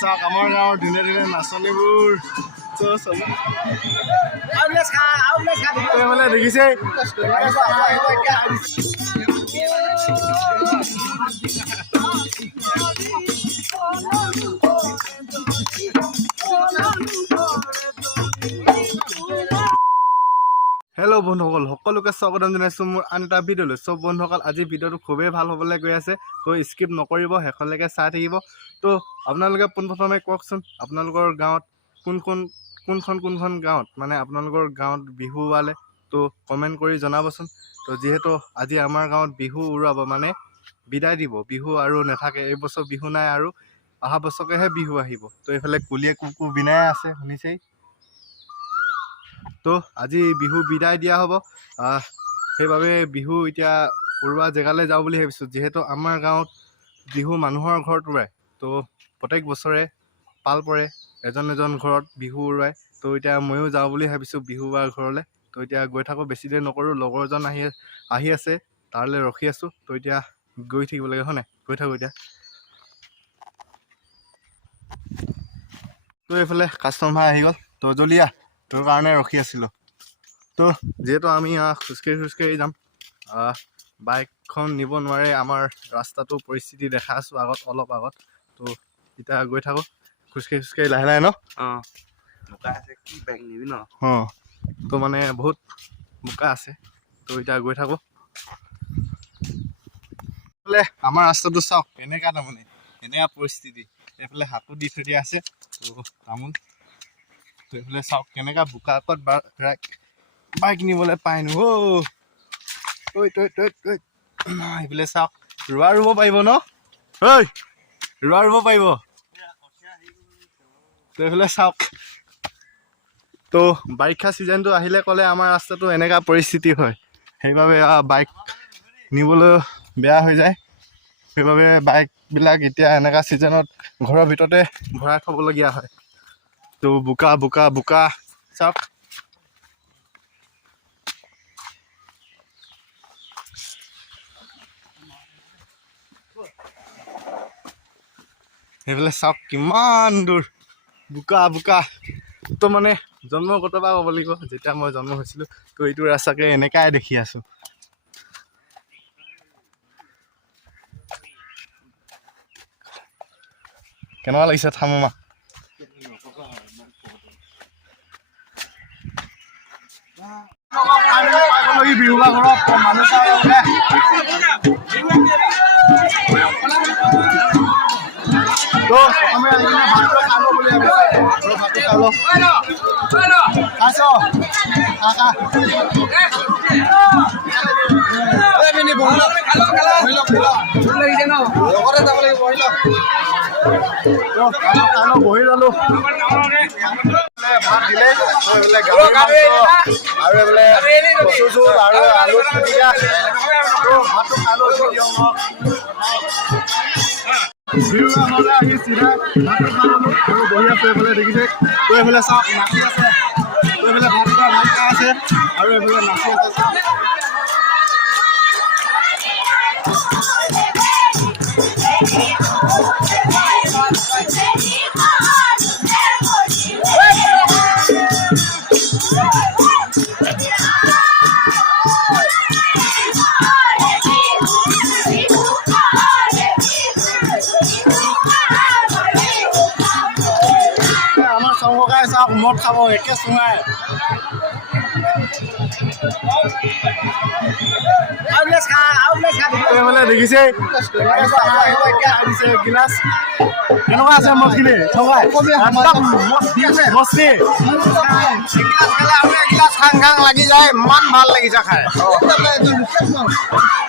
চাওক আমাৰ গাঁৱৰ ধুনীয়া ধুনীয়া নাচনীবোৰ মানে দেখিছে হেল্ল' বন্ধুসকল, সকলোকে স্বাগতম জনাইছোঁ মোৰ আন এটা ভিডিঅ'লৈ। চব বন্ধুসকল, আজি ভিডিঅ'টো খুবেই ভাল হ'বলৈ গৈ আছে, তো স্কিপ নকৰিব, শেষলৈকে চাই থাকিব। তো আপোনালোকে পোনপ্ৰথমে কওকচোন, আপোনালোকৰ গাঁৱত কোনখন গাঁৱত মানে আপোনালোকৰ গাঁৱত বিহু ওলালে, তো কমেণ্ট কৰি জনাবচোন। তো যিহেতু আজি আমাৰ গাঁৱত বিহু উৰুৱাব, মানে বিদায় দিব, বিহু আৰু নাথাকে, এইবছৰ বিহু নাই আৰু অহা বছৰকেহে বিহু আহিব। তো এইফালে কুলিয়ে কুকুৰ বিনাই আছে, শুনিছেই। তো আজি বিহু বিদায় দিয়া হ'ব, সেইবাবে বিহু এতিয়া উৰুৱা জেগালৈ যাওঁ বুলি ভাবিছোঁ। যিহেতু আমাৰ গাঁৱত বিহু মানুহৰ ঘৰত উৰুৱায়, তো প্ৰত্যেক বছৰে পাল পৰে এজন ঘৰত বিহু উৰুৱায়। তো এতিয়া ময়ো যাওঁ বুলি ভাবিছোঁ বিহু উৰুৱাৰ ঘৰলৈ। তো এতিয়া গৈ থাকোঁ, বেছি দেৰি নকৰোঁ, লগৰজন আহি আছে, তাৰলৈ ৰখি আছোঁ। তো এতিয়া গৈ থাকিব লাগে, হয় নাই? গৈ থাকোঁ এতিয়া। তো এইফালে কাষ্টমাৰ আহি গ'ল, তো জলিয়া তোৰ কাৰণে ৰখি আছিলোঁ। তো যিহেতু আমি খোজকাঢ়ি যাম, বাইকখন নিব নোৱাৰে, আমাৰ ৰাস্তাটো পৰিস্থিতি দেখা আছোঁ অলপ আগত। তো এতিয়া গৈ থাকোঁ খোজকাঢ়ি লাহে লাহে ন। বোকা আছে, কি বাইক নিবি ন? তো মানে বহুত বোকা আছে। তো এতিয়া গৈ থাকোঁ। এইফালে আমাৰ ৰাস্তাটো চাওক, কেনেকুৱা তাৰমানে এনেকুৱা পৰিস্থিতি। এইফালে হাতো দি থৈ দিয়া আছে, তো তামোল। তো এইফালে চাওক কেনেকুৱা বোকা, ক'ত বাইক নিবলৈ পাইনো। এইফালে চাওক, ৰুব পাৰিব ন? ৰুব পাৰিব। তো এইফালে চাওক, তো বাৰিষা ছিজনটো আহিলে ক'লে আমাৰ ৰাস্তাটো এনেকুৱা পৰিস্থিতি হয়, সেইবাবে বাইক নিবলৈ বেয়া হৈ যায়। সেইবাবে বাইকবিলাক এতিয়া এনেকুৱা ছিজনত ঘৰৰ ভিতৰতে ভৰাই থ'বলগীয়া হয়। তো বোকা চাওক। সেইফালে চাওক কিমান দূৰ বোকা। তো মানে জন্মগত পৰা ক'ব লাগিব, যেতিয়া মই জন্ম হৈছিলোঁ, তো এইটো ৰাস্তাকে এনেকাই দেখি আছোঁ। কেনেকুৱা লাগিছে থামুমা? বিহু ঘৰত মানুহ তো প্ৰথমে ভাতটো খালো বুলি ভাবিছোঁ। ভাতটো খালো, খাইছ বহি ললো। ভাত দিলে আৰু এইফালে কচু জোল আৰু আলু পিটিকা। ভাতটো খালো, আহি চিধাই ভাতটো খালো আৰু বহি আছে। এইফালে দেখিছে, তো এইফালে চাওক নাচি আছে, তো এইফালে ভাত খাই আছে আৰু এইফালে নাচি আছে চাওক। আমাৰ চবকাই চাওক মদ খাব একে চুঙাই। মানে দেখিছে গিলাচ কেনেকুৱা আছে মদখিনি খাং লাগি যায়, ইমান ভাল লাগিছে খাই।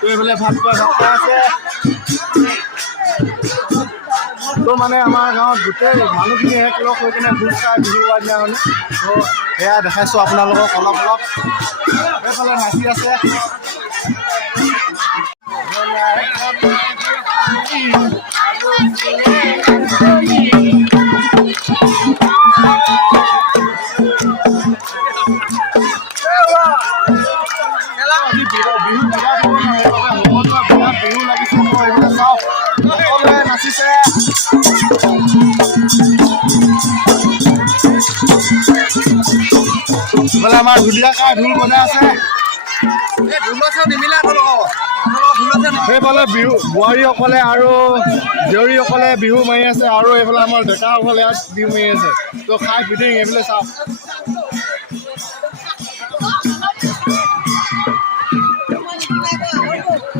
এইফালে ভাত খাই আছে। তো মানে আমাৰ গাঁৱত গোটেই মানুহখিনি এক লগ হৈ কিনে ভোজ খাই বিহু হোৱা দিনাখনি। তো সেয়া দেখাইছোঁ আপোনালোকক অলপ। এইফালে নাচি আছে। বিহু লাগিছে। নাচিছে বোলে আমাৰ ঢুলীয়া কাৰ ঢোল বজাই আছে সেইফালে বিহু বোৱাৰীসকলে আৰু জীয়ৰীসকলে বিহু মাৰি আছে আৰু এইফালে আমাৰ ডেকাসকলে ইয়াত বিহু মাৰি আছে তো খাই ফিটিং এইফালে চাওক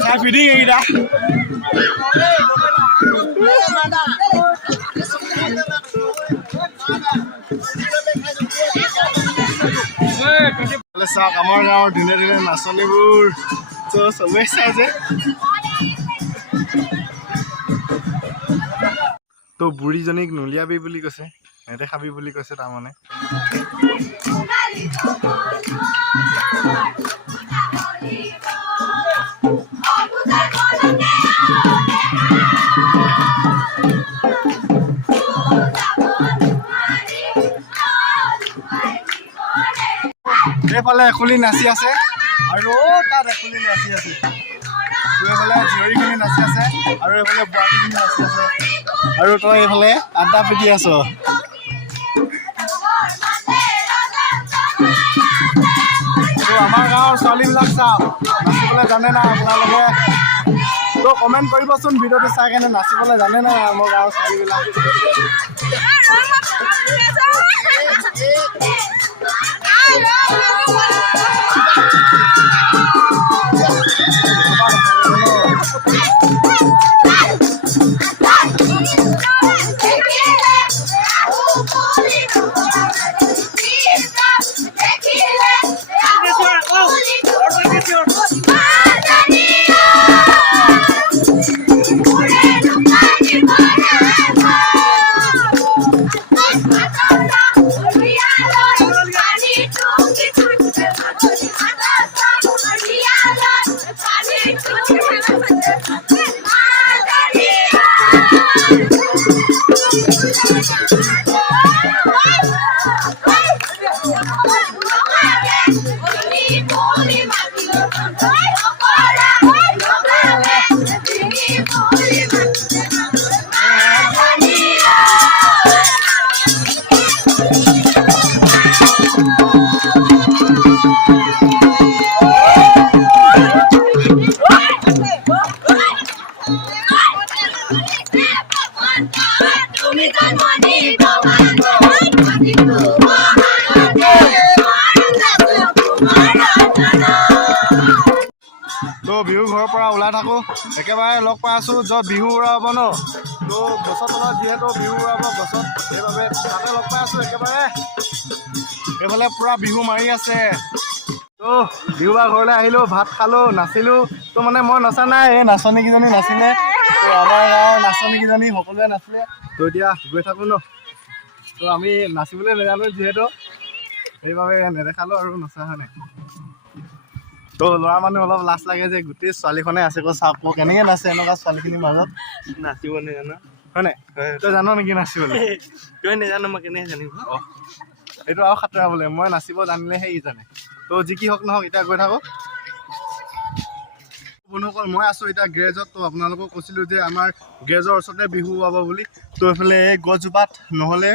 খাই ফিটিং এইকেইটা চাওক আমাৰ গাঁৱৰ ধুনীয়া ধুনীয়া নাচনীবোৰ চবেই চাই যে তো বুঢ়ীজনীক নুলিয়াবি বুলি কৈছে নেদেখাবি বুলি কৈছে তাৰমানে এইফালে এখুলি নাচি আছে আৰু তাত এখুলি নাচি আছে এইফালে জীয়ৰীখিনি নাচি আছে আৰু এইফালে বোৱাৰীখিনি নাচি আছে আৰু তই এইফালে আড্ডা পিটি আছ আমাৰ গাঁৱৰ ছোৱালীবিলাক চাওক নাচিবলৈ জানে নাই আপোনালোকে তো কমেণ্ট কৰিবচোন ভিডিঅ'টো চাই কেনে নাচিবলৈ জানে নাই আমাৰ গাঁৱৰ ছোৱালীবিলাক তো বিহু ঘৰৰ পৰা ওলাই থাকোঁ একেবাৰে লগ পাই আছোঁ য'ত বিহু উৰাব ন তো গছৰ তলত যিহেতু বিহু উৰাব গছত সেইবাবে তাতে লগ পাই আছোঁ একেবাৰে এইফালে পূৰা বিহু মাৰি আছে তো বিহু বা ঘৰলৈ আহিলোঁ ভাত খালোঁ নাচিলোঁ তো মানে মই নচা নাই এই নাচনীকেইজনী নাছিলে তো আমাৰ গাঁৱৰ নাচনীকেইজনী সকলোৱে নাছিলে তো এতিয়া গৈ থাকোঁ ন তো আমি নাচিবলৈ নাজানো যিহেতু সেইবাবে নেদেখালোঁ আৰু নচা হয় নাই তো ল'ৰা মানুহ অলপ লাজ লাগে যে গোটেই ছোৱালীখনে আছে আকৌ চাওক মোক কেনেকৈ নাচে এনেকুৱা ছোৱালীখিনিৰ মাজত নাচিব নাজানো হয় নাই তই জান নেকি নাচিবলৈ তই নাজানো মই কেনেকৈ জানিম অঁ এইটো আৰু সাঁতোৰাবলৈ মই নাচিব জানিলেহে ই জানে তো যি কি হওক নহওক এতিয়া গৈ থাকোঁ বন্ধুসকল মই আছোঁ এতিয়া গেৰেজত তো আপোনালোকক কৈছিলোঁ যে আমাৰ গেৰেজৰ ওচৰতে বিহু উৰাব বুলি তো এইফালে এই গছজোপাত নহ'লে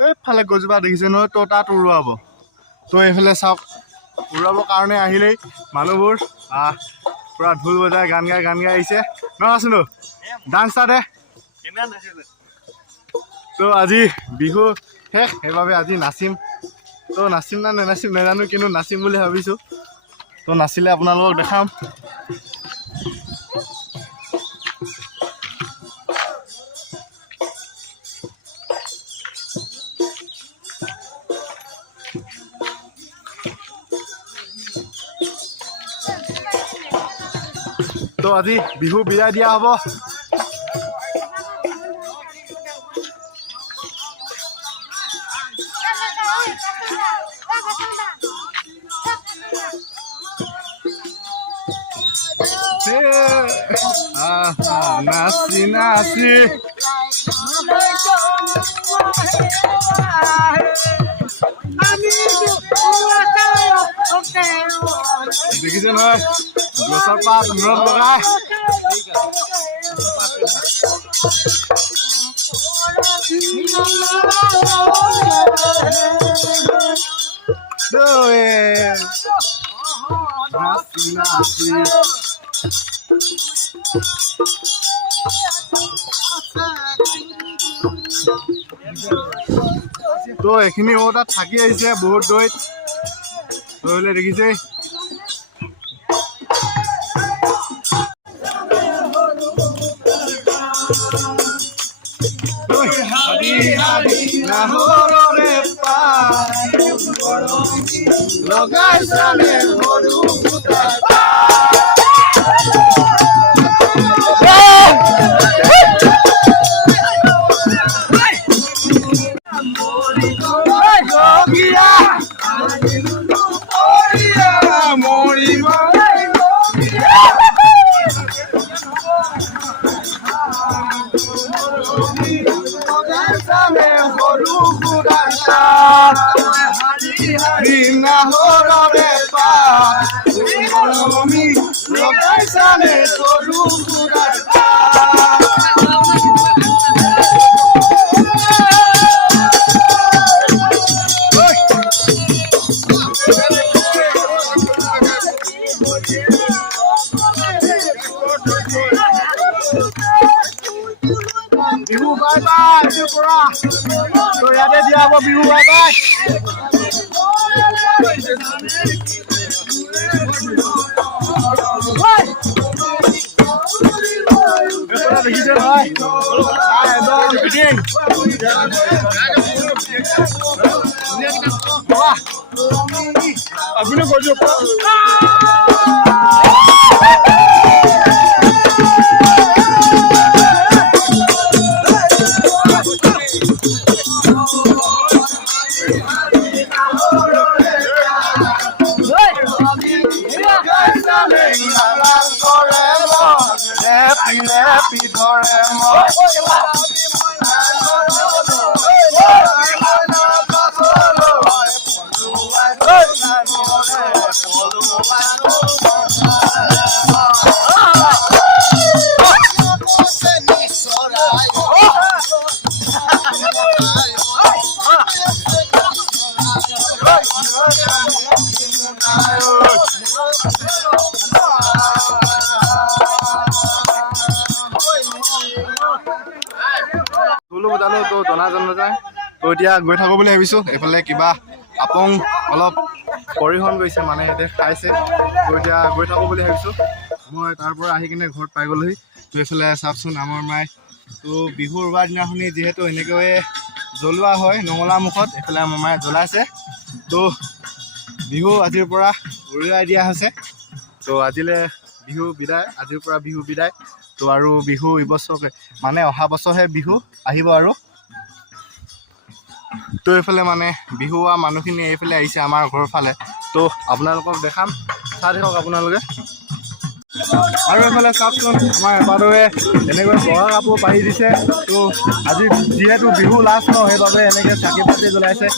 এইফালে গছজোপা দেখিছে নহয় তো তাত উৰুৱাব তো এইফালে চাওক উৰাবৰ কাৰণে আহিলেই মানুহবোৰ পূৰা ঢোল বজাই গান গাই আহিছে নাচিলোঁ ডান্স ষ্টাৰ্টে তো আজি বিহু শেষ সেইবাবে আজি নাচিম তো নাচিম না নেনাচিম নাজানো কিন্তু নাচিম বুলি ভাবিছোঁ তো নাচিলে আপোনালোকক দেখাম তো আজি বিহু বিদায় দিয়া হ'ব নাচি নাচি দেখিছে নহয় গছৰ পাত মূৰত লগাই তো এইখিনি ও তাত থাকি আহিছে বহুত দৈত দৈলে দেখিছে বিহু বাই বাই পৰা তো ইয়াতে দিয়া হ'ব বিহু বাই বাই দেখিছে নহয় একদম ফিটিং আপুনি কৈছো বজালো তো জনা যায় তো এতিয়া গৈ থাকো বুলি ভাবিছো এইফালে কিবা আপং অলপ পৰিহন গৈছে মানে এতিয়া খাইছে তো এতিয়া গৈ থাকো বুলি ভাবিছো মই তাৰ পৰা আহি কিনে ঘৰত পাই গ'লোহি তো এইফালে চাওকচোন আমাৰ মাই তো বিহুৰ উৰুৱাৰ দিনাখনি যিহেতু এনেকৈ জ্বলোৱা হয় নঙলা মুখত এইফালে আমাৰ মায়ে জ্বলাইছে তো বিহু আজিৰ পৰা উৰুৱাই দিয়া হৈছে তো আজিলৈ বিহু বিদায় আজিৰ পৰা বিহু বিদায় তো আৰু বিহু এইবছৰ মানে অহা বছৰহে বিহু আহিব আৰু তো এইফালে মানে বিহুৱা মানুহখিনি এইফালে আহিছে আমাৰ ঘৰৰ ফালে তো আপোনালোকক দেখাম চাই থাকক আপোনালোকে আৰু এইফালে চাওকচোন আমাৰ এবাৰদৰে এনেকৈ বগা কাপোৰ পাৰি দিছে তো আজি যিহেতু বিহু লাষ্ট ন সেইবাবে এনেকৈ চাকি পাতি জ্বলাইছে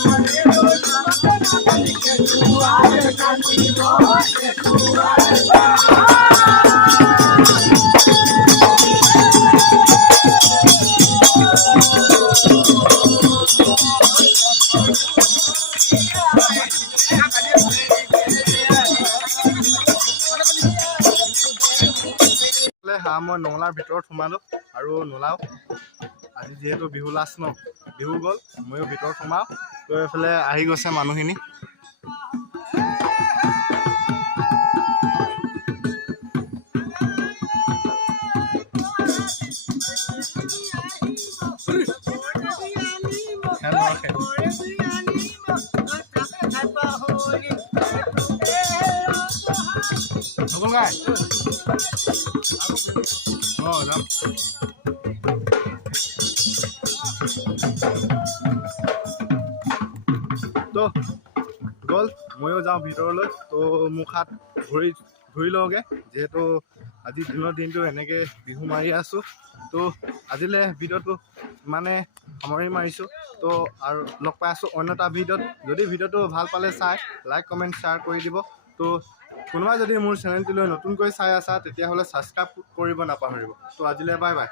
মই নঙলাৰ ভিতৰত সোমালো আৰু নোলাও আজি যিহেতু বিহু লাষ্ট ন বিহু গ'ল ময়ো ভিতৰত সোমাওঁ তো এইফালে আহি গৈছে মানুহখিনি তো গ'ল ময়ো যাওঁ ভিতৰলৈ তো মুখ হাত ধুই লওঁগৈ যিহেতু আজি দিনৰ দিনটো এনেকৈ বিহু মাৰি আছোঁ তো আজিলৈ ভিডিঅ'টো মানে সামৰি মাৰিছোঁ তো আৰু লগ পাই আছোঁ অন্য এটা ভিডিঅ'ত যদি ভিডিঅ'টো ভাল পালে চাই লাইক কমেণ্ট শ্বেয়াৰ কৰি দিব তো কোনোবাই যদি মোৰ চেনেলটোলৈ নতুনকৈ চাই আছা তেতিয়াহ'লে ছাবস্ক্ৰাইব কৰিব নাপাহৰিব। তো আজিলৈ বাই বাই।